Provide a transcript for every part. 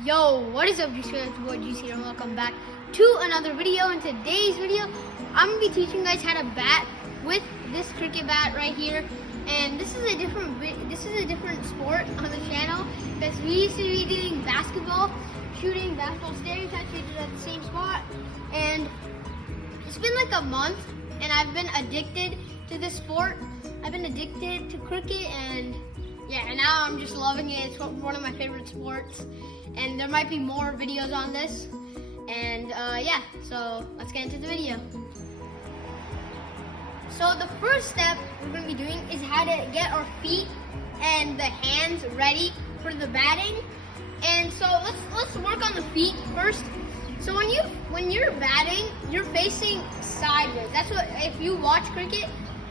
Yo, what is up, JuicyJam? It's your boy JuicyJam. Welcome back to another video. In today's video, I'm gonna be teaching you guys how to bat with this cricket bat right here. And this is a different sport on the channel because we used to be doing basketball, shooting basketball stereotypes. We did it at the same spot, and it's been like a month, and I've been addicted to this sport. I've been addicted to cricket, and yeah, and now I'm just loving it. It's one of my favorite sports, and there might be more videos on this. And yeah, so let's get into the video. So the first step we're going to be doing is how to get our feet and the hands ready for the batting. And so let's work on the feet first. So when you're batting, you're facing sideways. That's what, if you watch cricket,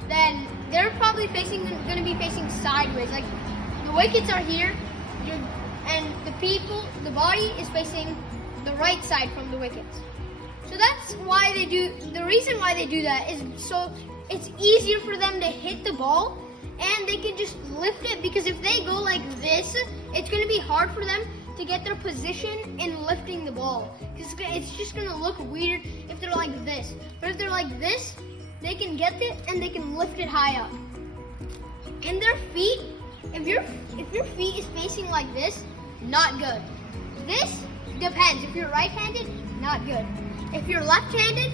then they're probably going to be facing sideways. Like the wickets are here, and the body is facing the right side from the wickets. So that's why they do. The reason why they do that is so it's easier for them to hit the ball, and they can just lift it, because if they go like this, it's going to be hard for them to get their position in lifting the ball. It's just going to look weird if they're like this. But if they're like this, they can get it and they can lift it high up. And their feet, if your feet is facing like this, not good. This depends. If you're right-handed, not good. If you're left-handed,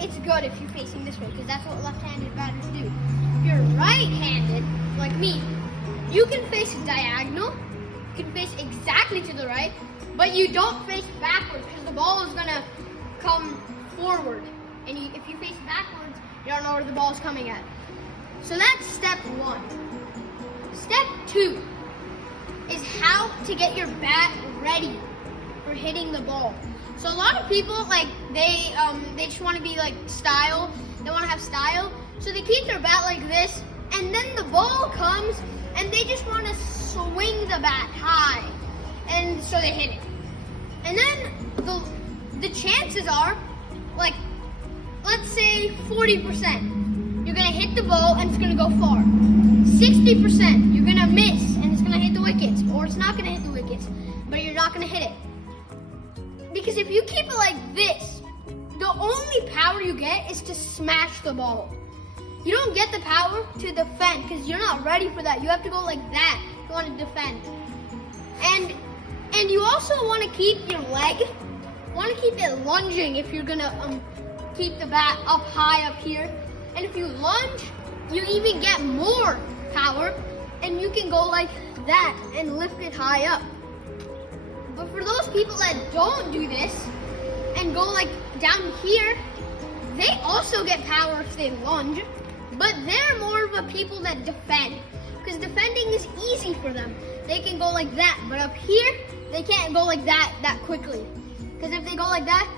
it's good if you're facing this way, because that's what left-handed batters do. If you're right-handed, like me, you can face diagonal, you can face exactly to the right, but you don't face backwards, because the ball is going to come forward. And if you face backwards, you don't know where the ball is coming at. So that's step one. Step two is how to get your bat ready for hitting the ball. So a lot of people, like, they just want to be like style. They want to have style. So they keep their bat like this, and then the ball comes and they just want to swing the bat high, and so they hit it. And then the chances are, like, let's say 40%, you're gonna hit the ball and it's gonna go far. 60%, you're gonna miss and it's gonna hit the wickets, or it's not gonna hit the wickets, but you're not gonna hit it. Because if you keep it like this, the only power you get is to smash the ball. You don't get the power to defend, because you're not ready for that. You have to go like that if you want to defend. And you also want to keep your leg, keep it lunging if you're gonna keep the bat up high up here. And if you lunge, you even get more power, and you can go like that and lift it high up. But for those people that don't do this and go like down here, they also get power if they lunge, but they're more of a people that defend, because defending is easy for them. They can go like that, but up here, they can't go like that quickly. Because if they go like that,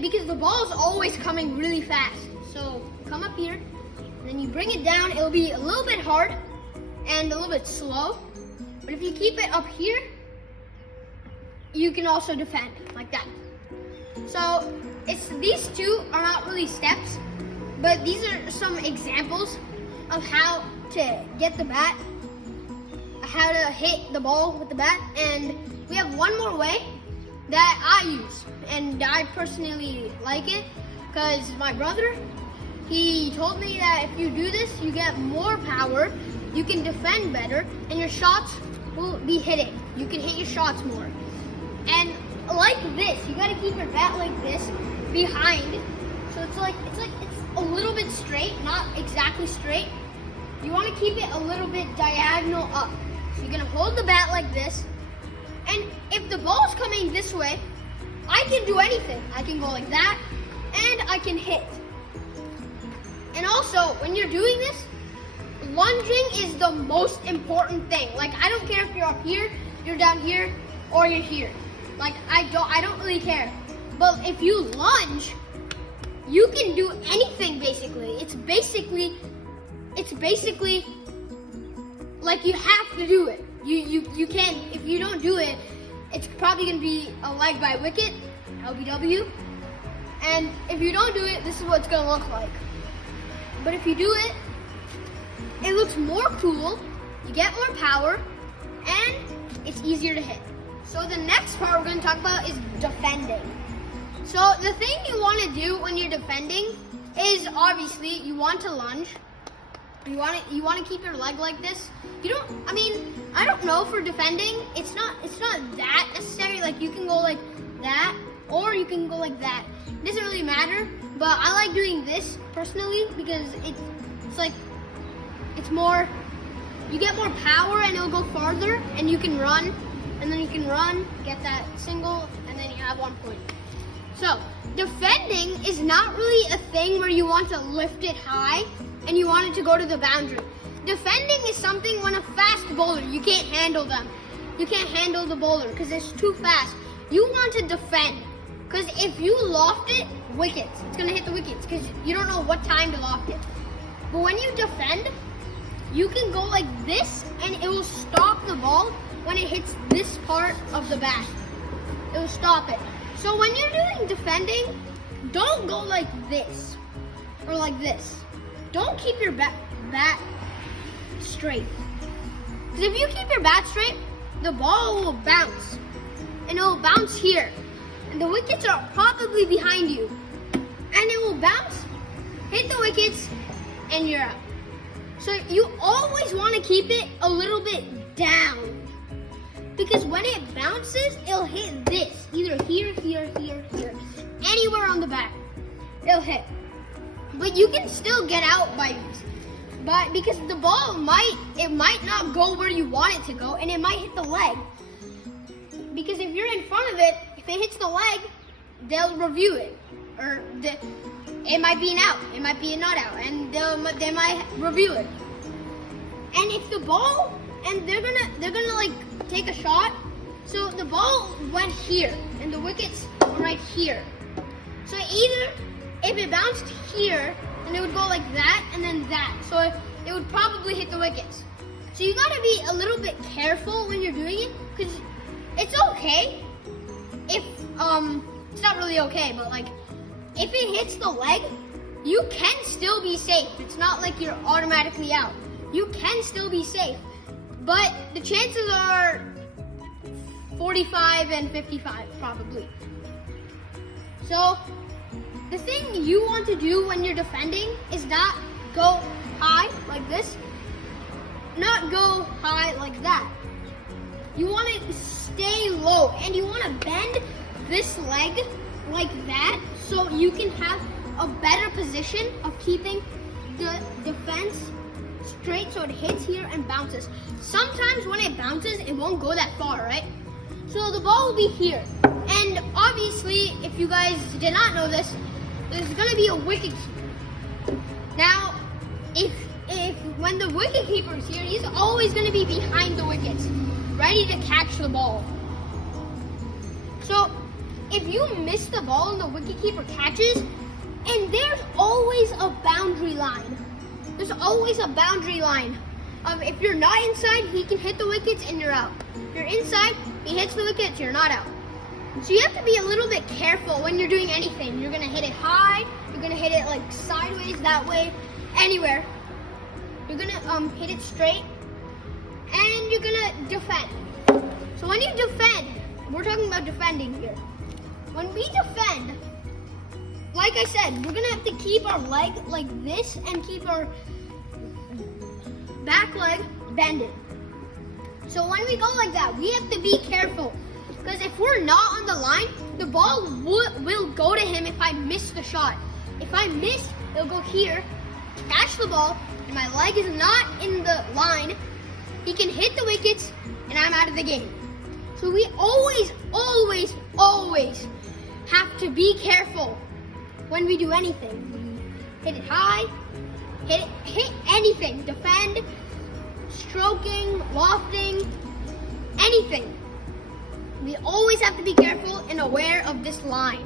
because the ball is always coming really fast. So come up here, and then you bring it down. It'll be a little bit hard and a little bit slow, but if you keep it up here, you can also defend like that. So these two are not really steps, but these are some examples of how to get the bat, how to hit the ball with the bat. And we have one more way that I use, and I personally like it, because my brother, he told me that if you do this, you get more power, you can defend better, and your shots will be hitting. You can hit your shots more. And like this, you gotta keep your bat like this behind. So it's a little bit straight, not exactly straight. You wanna keep it a little bit diagonal up. So you're gonna hold the bat like this, and if the ball's coming this way, I can do anything. I can go like that, and I can hit. And also, when you're doing this, lunging is the most important thing. Like, I don't care if you're up here, you're down here, or you're here. Like, I don't really care. But if you lunge, you can do anything basically. It's basically like you have to do it. You can't, if you don't do it, it's probably gonna be a leg by wicket, LBW. And if you don't do it, this is what it's gonna look like. But if you do it, it looks more cool, you get more power, and it's easier to hit. So the next part we're going to talk about is defending. So the thing you want to do when you're defending is obviously you want to lunge. You want to keep your leg like this. I don't know, for defending, it's not that necessary. Like, you can go like that or you can go like that. It doesn't really matter, but I like doing this personally because it's more, you get more power and it'll go farther, and you can run, and then you can run, get that single, and then you have 1 point. So defending is not really a thing where you want to lift it high and you want it to go to the boundary. Defending is something when a fast bowler, you can't handle them. You can't handle the bowler because it's too fast. You want to defend, because if you loft it, wickets. It's going to hit the wickets because you don't know what time to loft it. But when you defend, you can go like this and it will stop the ball when it hits this part of the bat. It will stop it. So when you're doing defending, don't go like this or like this. Don't keep your bat straight. Because if you keep your bat straight, the ball will bounce. And it will bounce here. And the wickets are probably behind you. And it will bounce, hit the wickets, and you're out. So you always want to keep it a little bit down. Because when it bounces, it'll hit this. Either here, here, here, here. Anywhere on the bat, it'll hit. But you can still get out by these. But because the ball might not go where you want it to go, and it might hit the leg. Because if you're in front of it, if it hits the leg, they'll review it. Or it might be an out, it might be a not out, and they might review it. And if the ball, and they're gonna like take a shot, so the ball went here, and the wickets were right here. So either if it bounced here, and it would go like that, and then that, so it would probably hit the wickets. So you gotta be a little bit careful when you're doing it, because it's okay if it's not really okay, but like, if it hits the leg, you can still be safe. It's not like you're automatically out. You can still be safe. But the chances are 45 and 55, probably. So, the thing you want to do when you're defending is not go high like this, not go high like that. You want to stay low, and you want to bend this leg like that, so you can have a better position of keeping the defense straight, so it hits here and bounces. Sometimes when it bounces, it won't go that far, right? So the ball will be here. And obviously, if you guys did not know this, there's gonna be a wicket keeper. Now, if when the wicket keeper is here, he's always gonna be behind the wickets, ready to catch the ball. So if you miss the ball and the wicketkeeper catches, and there's always a boundary line. There's always a boundary line. If you're not inside, he can hit the wickets and you're out. If you're inside, he hits the wickets, you're not out. So you have to be a little bit careful when you're doing anything. You're gonna hit it high, you're gonna hit it like sideways, that way, anywhere. You're gonna hit it straight, and you're gonna defend. So when you defend, we're talking about defending here. When we defend, like I said, we're gonna have to keep our leg like this and keep our back leg bended. So when we go like that, we have to be careful, because if we're not on the line, the ball will go to him if I miss the shot. If I miss, it'll go here, catch the ball, and my leg is not in the line. He can hit the wickets, and I'm out of the game. So we always, always, always have to be careful when we do anything. Hit it high, hit anything, defend, stroking, lofting, anything. We always have to be careful and aware of this line.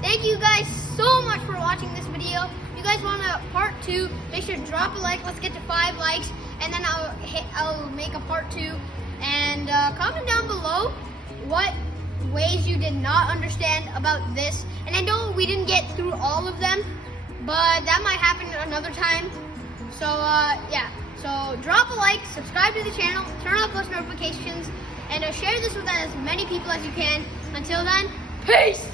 Thank you guys so much for watching this video. If you guys want a part 2, make sure to drop a like. Let's get to 5 likes, and then I'll make a part 2. And comment down below what ways you did not understand about this. And I know we didn't get through all of them, but that might happen another time. So yeah, so drop a like, subscribe to the channel, turn on post notifications, and share this with as many people as you can. Until then, peace!